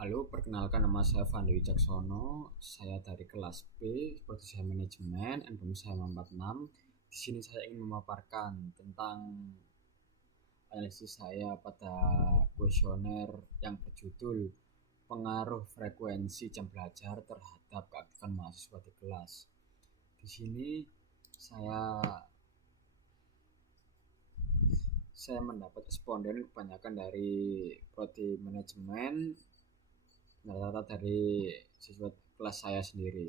Halo, perkenalkan nama saya Fandi Wicaksono. Saya dari kelas B, Produksi Manajemen, NBM saya 46. Di sini saya ingin memaparkan tentang analisis saya pada kuesioner yang berjudul Pengaruh Frekuensi Jam Belajar terhadap Keaktifan Mahasiswa di Kelas. Di sini saya mendapat responden kebanyakan dari prodi manajemen, rata-rata dari siswa kelas saya sendiri.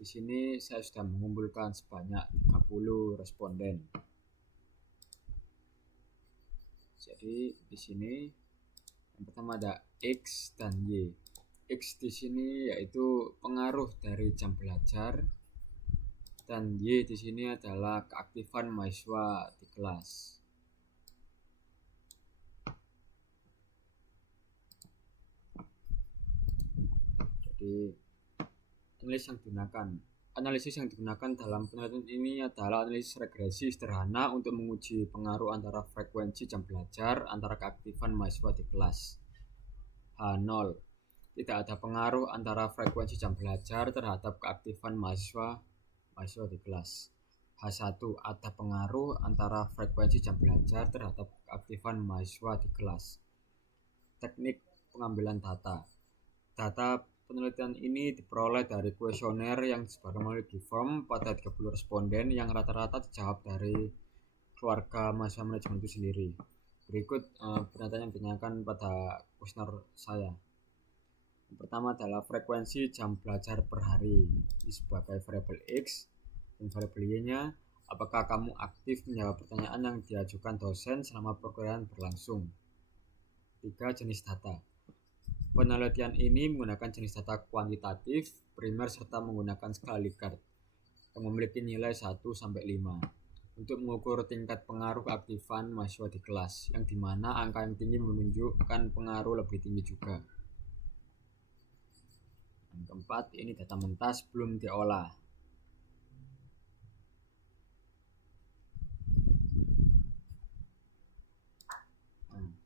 Di sini saya sudah mengumpulkan sebanyak 30 responden. Jadi di sini yang pertama ada X dan Y. X di sini yaitu pengaruh dari jam belajar, dan Y di sini adalah keaktifan mahasiswa di kelas. Jadi analisis yang digunakan dalam penelitian ini adalah analisis regresi sederhana untuk menguji pengaruh antara frekuensi jam belajar antara keaktifan mahasiswa di kelas. H0. Tidak ada pengaruh antara frekuensi jam belajar terhadap keaktifan mahasiswa di kelas. H1. Ada pengaruh antara frekuensi jam belajar terhadap keaktifan mahasiswa di kelas. Teknik pengambilan data. Data penelitian ini diperoleh dari kuesioner yang disebarkan melalui Giform pada 30 responden yang rata-rata dijawab dari keluarga mahasiswa manajemen itu sendiri. Berikut pernyataan yang ditanyakan pada kuesioner saya. Yang pertama adalah frekuensi jam belajar per hari. Ini sebagai variabel X, dan variabel Y-nya, apakah kamu aktif menjawab pertanyaan yang diajukan dosen selama program berlangsung. 3. Jenis data. Penelitian ini menggunakan jenis data kuantitatif, primer, serta menggunakan skala Likert yang memiliki nilai 1-5 untuk mengukur tingkat pengaruh keaktifan mahasiswa di kelas, yang dimana angka yang tinggi menunjukkan pengaruh lebih tinggi juga. Yang keempat, ini data mentah sebelum diolah.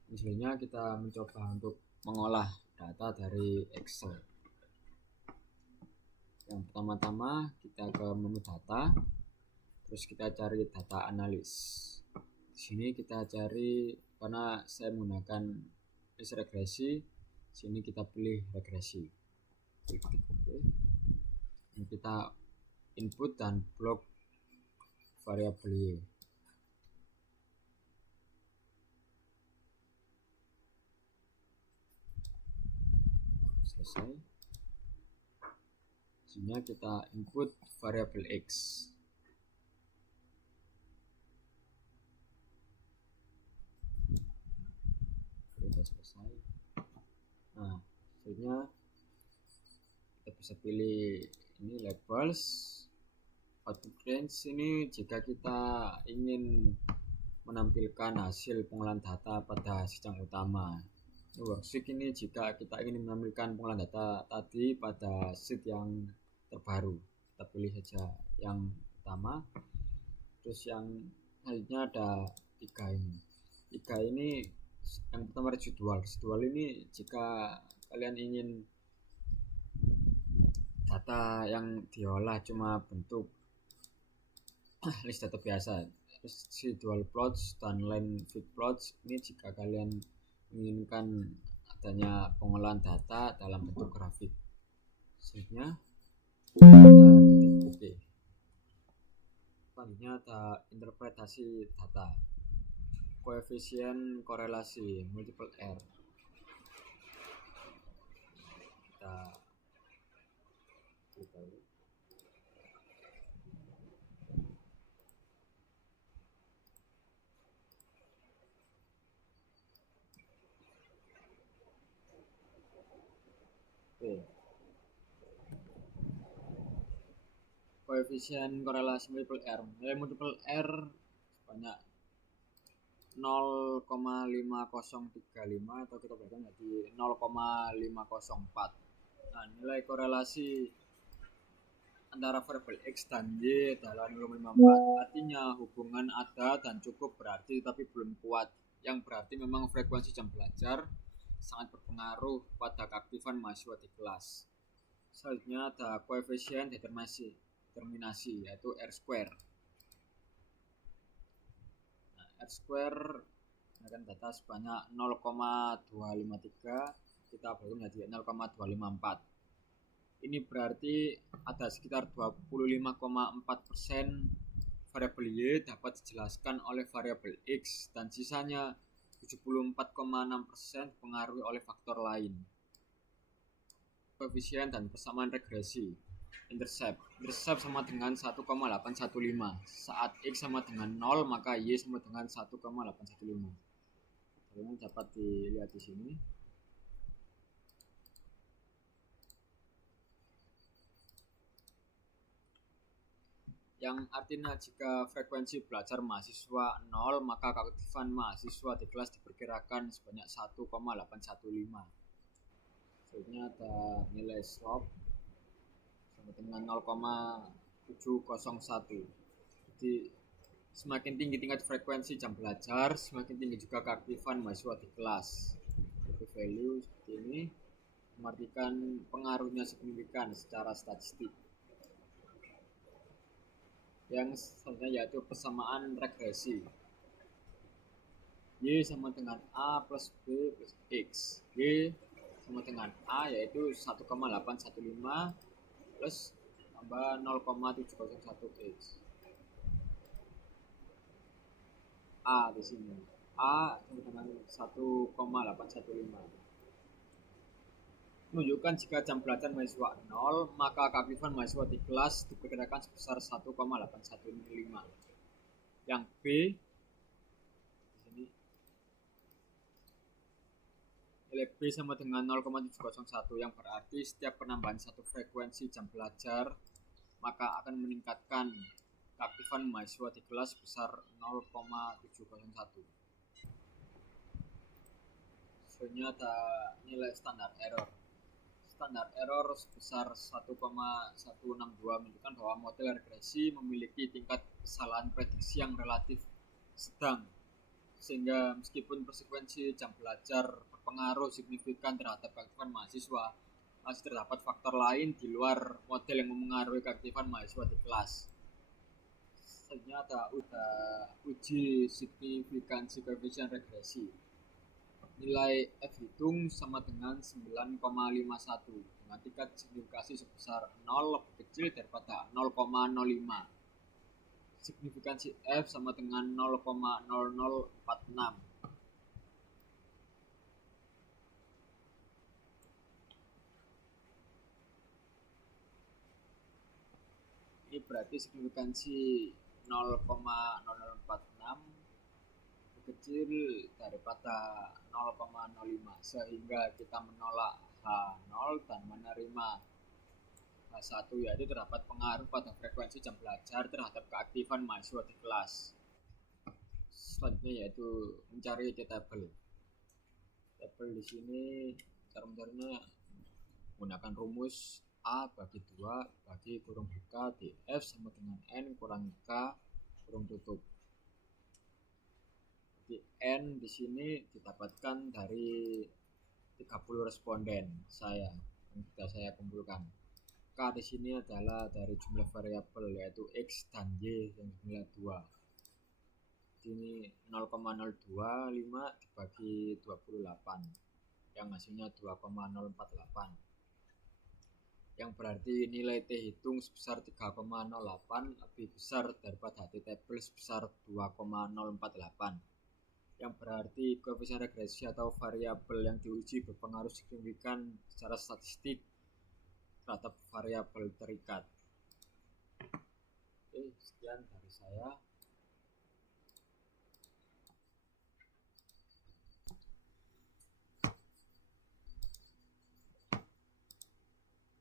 Ini sebenarnya kita mencoba untuk mengolah data dari Excel. Yang pertama-tama kita ke menu data, terus kita cari data analis. Di sini kita cari, karena saya menggunakan list regresi, sini kita pilih regresi. Klik OK. Ini kita input dan blok variabel Y. Selesai. Sini kita input variabel X. Sudah selesai. Nah, selanjutnya kita bisa pilih ini labels, output range. Ini jika kita ingin menampilkan hasil pengolahan data pada sidang utama. Worksheet ini jika kita ingin menampilkan pengolahan data tadi pada sheet yang terbaru, kita pilih saja yang utama. Terus yang selanjutnya ada tiga ini. Yang pertama residual ini jika kalian ingin data yang diolah cuma bentuk list data biasa. Residual plots dan line fit plots ini jika kalian menginginkan adanya pengolahan data dalam bentuk grafik. Selanjutnya kita ketik OK. Selanjutnya ada interpretasi data, koefisien korelasi, multiple R. Kita klik dulu. Oke. Koefisien korelasi multiple R. Nilai multiple R sebanyak 0,5035 atau kita berikan jadi 0,504. Nah, nilai korelasi antara variabel X dan Y adalah 0,54. Artinya hubungan ada dan cukup berarti, tapi belum kuat. Yang berarti memang frekuensi jam belajar sangat berpengaruh pada keaktifan mahasiswa di kelas. Selanjutnya ada koefisien determinasi yaitu R square. Nah, R square akan data sebanyak 0,253, kita bagi menjadi 0,254. Ini berarti ada sekitar 25,4% variabel Y dapat dijelaskan oleh variabel X dan sisanya 74,6% dipengaruhi oleh faktor lain. Koefisien dan persamaan regresi. Intercept sama dengan 1,815. Saat X sama dengan 0 maka Y sama dengan 1,815. Ini dapat dilihat di sini. Yang artinya jika frekuensi belajar mahasiswa 0 maka keaktifan mahasiswa di kelas diperkirakan sebanyak 1,815. Selanjutnya ada nilai slope sama dengan 0,701. Jadi semakin tinggi tingkat frekuensi jam belajar, semakin tinggi juga keaktifan mahasiswa di kelas. Itu value seperti ini mengartikan pengaruhnya signifikan secara statistik. Yang selanjutnya yaitu persamaan regresi. Y sama dengan A plus B plus X. Y sama dengan A yaitu 1,815 plus tambah 0,701 X. A di sini. A sama dengan 1,815. Menunjukkan jika jam belajar mahasiswa 0, maka keaktifan mahasiswa di kelas diperkirakan sebesar 1,815. Yang B di sini nilai B sama dengan 0,701 yang berarti setiap penambahan satu frekuensi jam belajar maka akan meningkatkan keaktifan mahasiswa di kelas sebesar 0,701. Selanjutnya ada nilai standar error. Standar error sebesar 1,162 menunjukkan bahwa model regresi memiliki tingkat kesalahan prediksi yang relatif sedang, sehingga meskipun frekuensi jam belajar berpengaruh signifikan terhadap keaktifan mahasiswa, masih terdapat faktor lain di luar model yang memengaruhi keaktifan mahasiswa di kelas. Selanjutnya ada uji signifikansi koefisien regresi. Nilai F hitung sama dengan 9,51 dengan tingkat signifikansi sebesar 0 lebih kecil daripada 0,05. Signifikansi F sama dengan 0,0046. Ini berarti signifikansi 0,0046 kecil daripada 0,05 sehingga kita menolak H0 dan menerima H1 yaitu terdapat pengaruh pada frekuensi jam belajar terhadap keaktifan mahasiswa di kelas. Selanjutnya yaitu mencari table. Table di sini cara mencarinya menggunakan rumus A bagi 2 bagi kurung buka df sama dengan N kurangi K kurung tutup. N di sini didapatkan dari 30 responden yang sudah saya kumpulkan. K di sini adalah dari jumlah variabel yaitu X dan Y yang jumlah 2. Ini 0,025 dibagi 28 yang hasilnya 2,048. Yang berarti nilai T hitung sebesar 3,08 lebih besar daripada T table sebesar 2,048. Yang berarti koefisien regresi atau variabel yang diuji berpengaruh signifikan secara statistik terhadap variabel terikat. Oke, sekian dari saya.